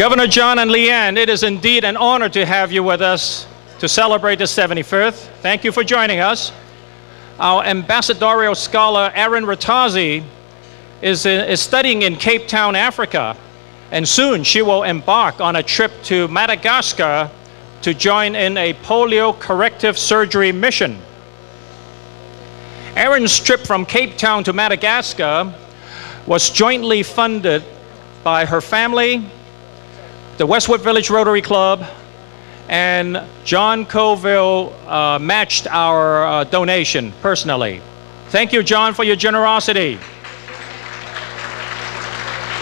Governor John and Leanne, it is indeed an honor to have you with us to celebrate the 75th. Thank you for joining us. Our ambassadorial scholar, Erin Rattazzi, is studying in Cape Town, Africa, and soon she will embark on a trip to Madagascar to join in a polio corrective surgery mission. Erin's trip from Cape Town to Madagascar was jointly funded by her family, the Westwood Village Rotary Club, and John Colville matched our donation personally. Thank you, John, for your generosity.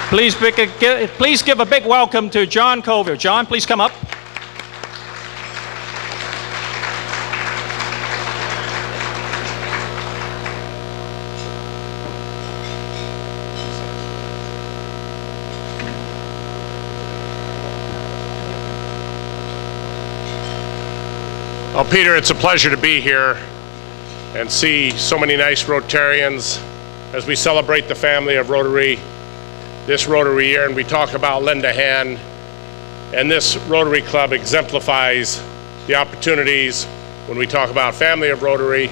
Please give a big welcome to John Colville. John, please come up. Well, Peter, it's a pleasure to be here and see so many nice Rotarians as we celebrate the family of Rotary this Rotary year, and we talk about lend a hand. And this Rotary Club exemplifies the opportunities when we talk about family of Rotary,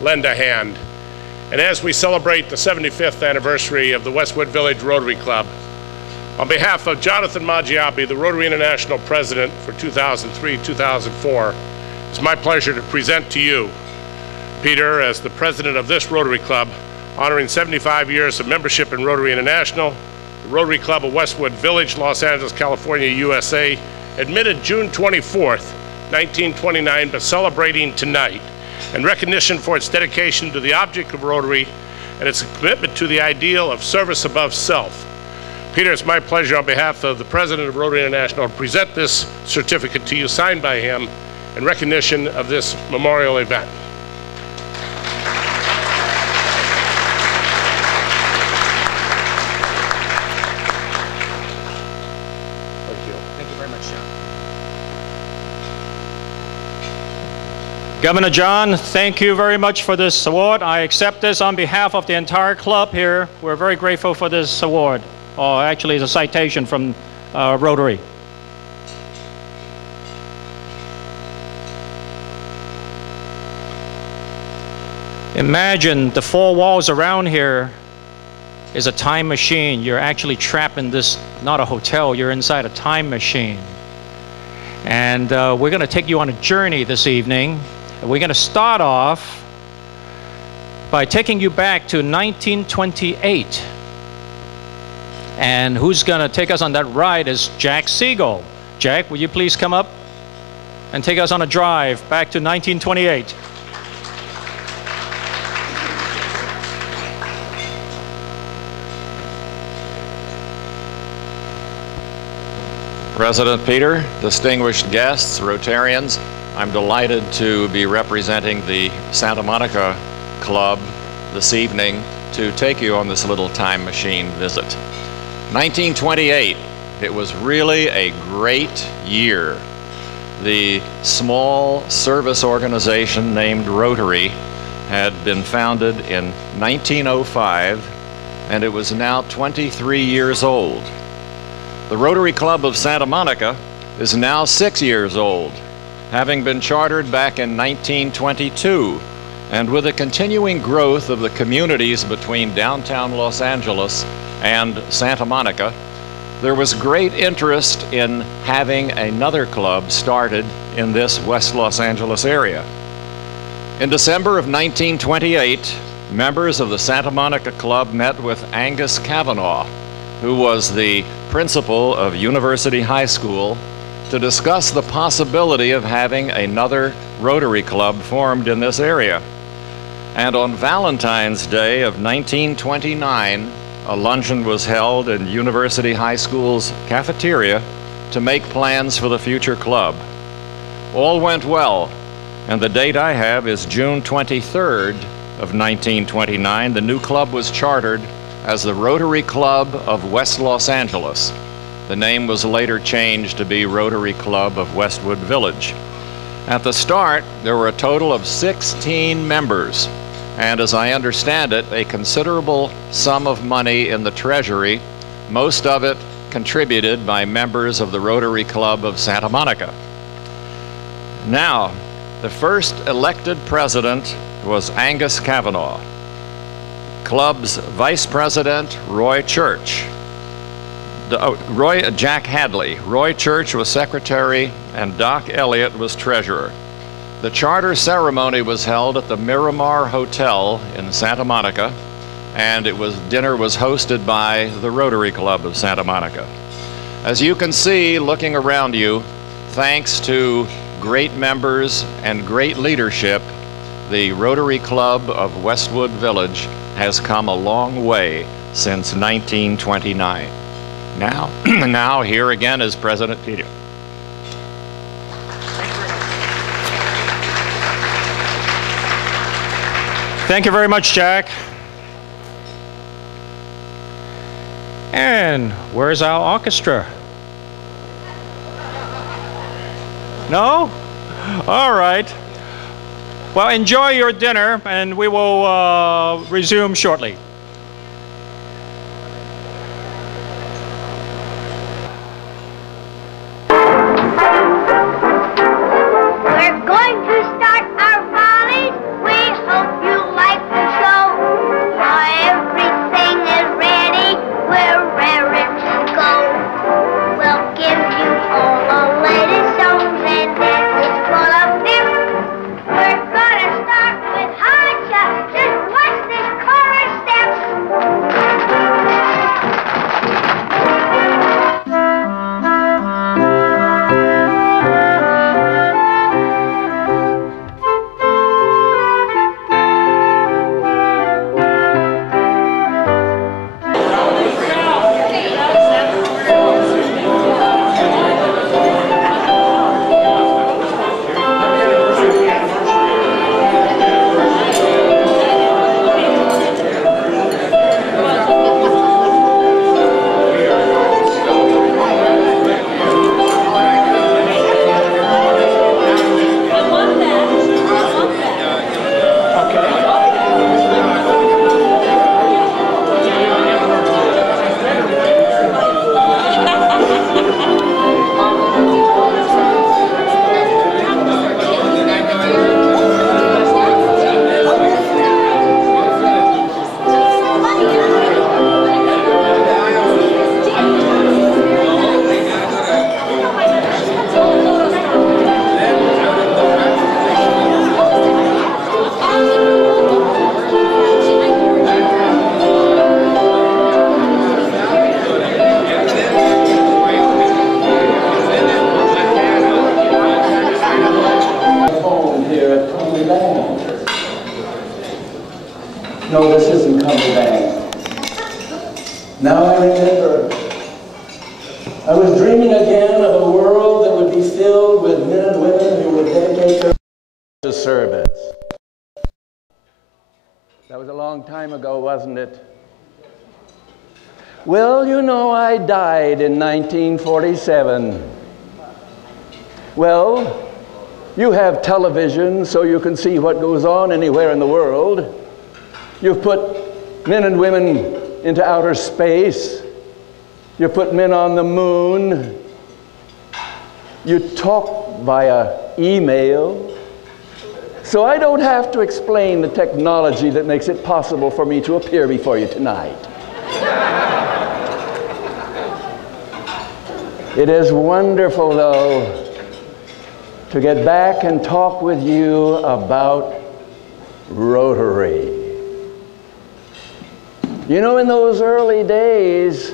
lend a hand. And as we celebrate the 75th anniversary of the Westwood Village Rotary Club, on behalf of Jonathan Maggiabi, the Rotary International President for 2003-2004, it's my pleasure to present to you, Peter, as the president of this Rotary Club, honoring 75 years of membership in Rotary International, the Rotary Club of Westwood Village, Los Angeles, California, USA, admitted June 24th, 1929, but celebrating tonight, in recognition for its dedication to the object of Rotary and its commitment to the ideal of service above self. Peter, it's my pleasure on behalf of the president of Rotary International to present this certificate to you, signed by him, in recognition of this memorial event. Thank you. Thank you very much, John. Governor John, thank you very much for this award. I accept this on behalf of the entire club here. We're very grateful for this award. Oh, actually, it's a citation from Rotary. Imagine the four walls around here is a time machine. You're actually trapped in this, not a hotel, you're inside a time machine. And we're going to take you on a journey this evening. And we're going to start off by taking you back to 1928. And who's going to take us on that ride is Jack Siegel. Jack, will you please come up and take us on a drive back to 1928? President Peter, distinguished guests, Rotarians, I'm delighted to be representing the Santa Monica Club this evening to take you on this little time machine visit. 1928, it was really a great year. The small service organization named Rotary had been founded in 1905, and it was now 23 years old. The Rotary Club of Santa Monica is now 6 years old, having been chartered back in 1922, and with the continuing growth of the communities between downtown Los Angeles and Santa Monica, there was great interest in having another club started in this West Los Angeles area. In December of 1928, members of the Santa Monica Club met with Angus Cavanaugh, who was the principal of University High School, to discuss the possibility of having another Rotary Club formed in this area. And on Valentine's Day of 1929, a luncheon was held in University High School's cafeteria to make plans for the future club. All went well, and the date I have is June 23rd of 1929. The new club was chartered as the Rotary Club of West Los Angeles. The name was later changed to be Rotary Club of Westwood Village. At the start, there were a total of 16 members, and as I understand it, a considerable sum of money in the treasury, most of it contributed by members of the Rotary Club of Santa Monica. Now, the first elected president was Angus Cavanaugh. Club's vice president, Roy Church. Jack Hadley. Roy Church was secretary, and Doc Elliott was treasurer. The charter ceremony was held at the Miramar Hotel in Santa Monica, and dinner was hosted by the Rotary Club of Santa Monica. As you can see, looking around you, thanks to great members and great leadership, the Rotary Club of Westwood Village has come a long way since 1929. Now here again is President Peter. Thank you very much, Jack. And where's our orchestra? No? All right. Well, enjoy your dinner, and we will resume shortly. We're going to start our volleys. We hope you like the show. Everything is ready. We're raring to go. We'll give you all the latest songs and dances full of vim. We're gonna start with high jump. Just watch this chorus steps. No, this isn't Cumberland. Now I remember. I was dreaming again of a world that would be filled with men and women who would dedicate their lives to service. That was a long time ago, wasn't it? Well, you know, I died in 1947. Well, you have television so you can see what goes on anywhere in the world. You've put men and women into outer space. You put men on the moon. You talk via email. So I don't have to explain the technology that makes it possible for me to appear before you tonight. It is wonderful, though, to get back and talk with you about Rotary. You know, in those early days,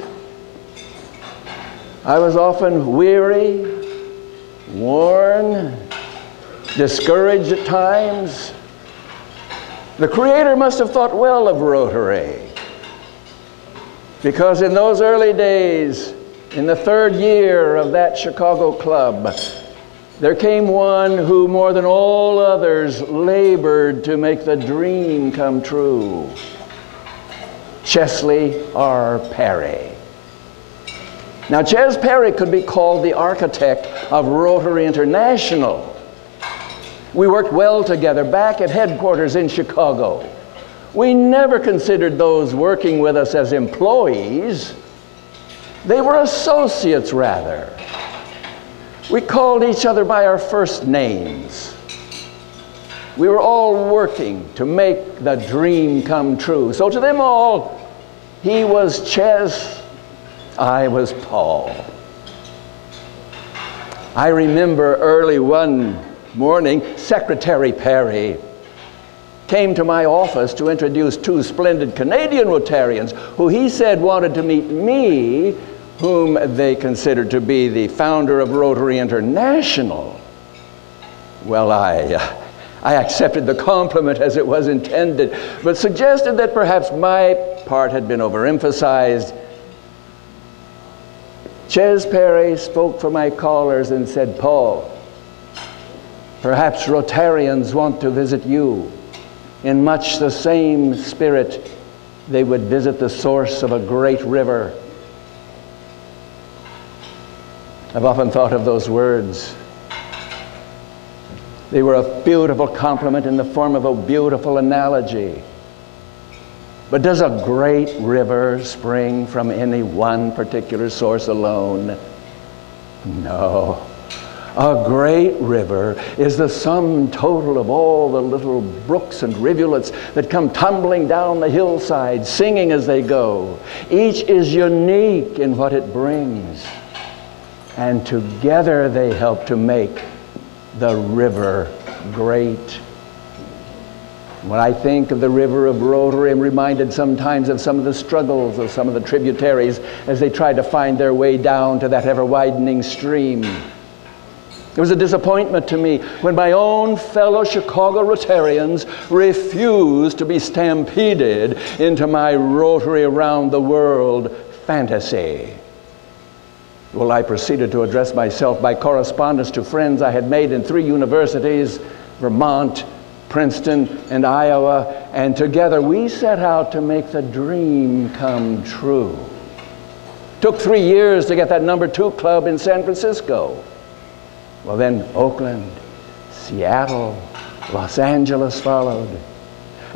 I was often weary, worn, discouraged at times. The Creator must have thought well of Rotary, because in those early days, in the third year of that Chicago club, there came one who, more than all others, labored to make the dream come true. Chesley R. Perry. Now, Ches Perry could be called the architect of Rotary International. We worked well together back at headquarters in Chicago. We never considered those working with us as employees. They were associates, rather. We called each other by our first names. We were all working to make the dream come true. So to them all, he was Ches, I was Paul. I remember early one morning, Secretary Perry came to my office to introduce two splendid Canadian Rotarians who he said wanted to meet me, whom they considered to be the founder of Rotary International. Well, I accepted the compliment as it was intended, but suggested that perhaps my part had been overemphasized. Ches Perry spoke for my callers and said, Paul, perhaps Rotarians want to visit you in much the same spirit they would visit the source of a great river. I've often thought of those words. They were a beautiful compliment in the form of a beautiful analogy. But does a great river spring from any one particular source alone? No. A great river is the sum total of all the little brooks and rivulets that come tumbling down the hillside, singing as they go. Each is unique in what it brings, and together they help to make the river great. When I think of the river of Rotary, I'm reminded sometimes of some of the struggles of some of the tributaries as they tried to find their way down to that ever-widening stream. It was a disappointment to me when my own fellow Chicago Rotarians refused to be stampeded into my Rotary around the world fantasy. Well, I proceeded to address myself by correspondence to friends I had made in 3 universities, Vermont, Princeton, and Iowa, and together we set out to make the dream come true. Took 3 years to get that #2 club in San Francisco. Well, then Oakland, Seattle, Los Angeles followed,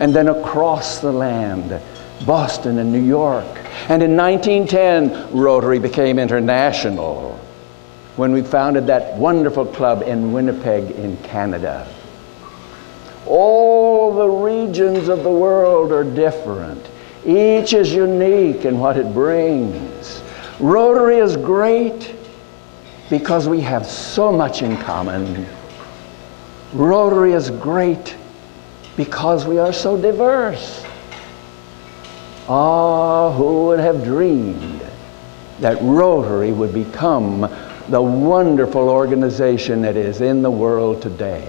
and then across the land, Boston and New York. And in 1910, Rotary became international when we founded that wonderful club in Winnipeg in Canada. All the regions of the world are different. Each is unique in what it brings. Rotary is great because we have so much in common. Rotary is great because we are so diverse. Ah, who would have dreamed that Rotary would become the wonderful organization it is in the world today?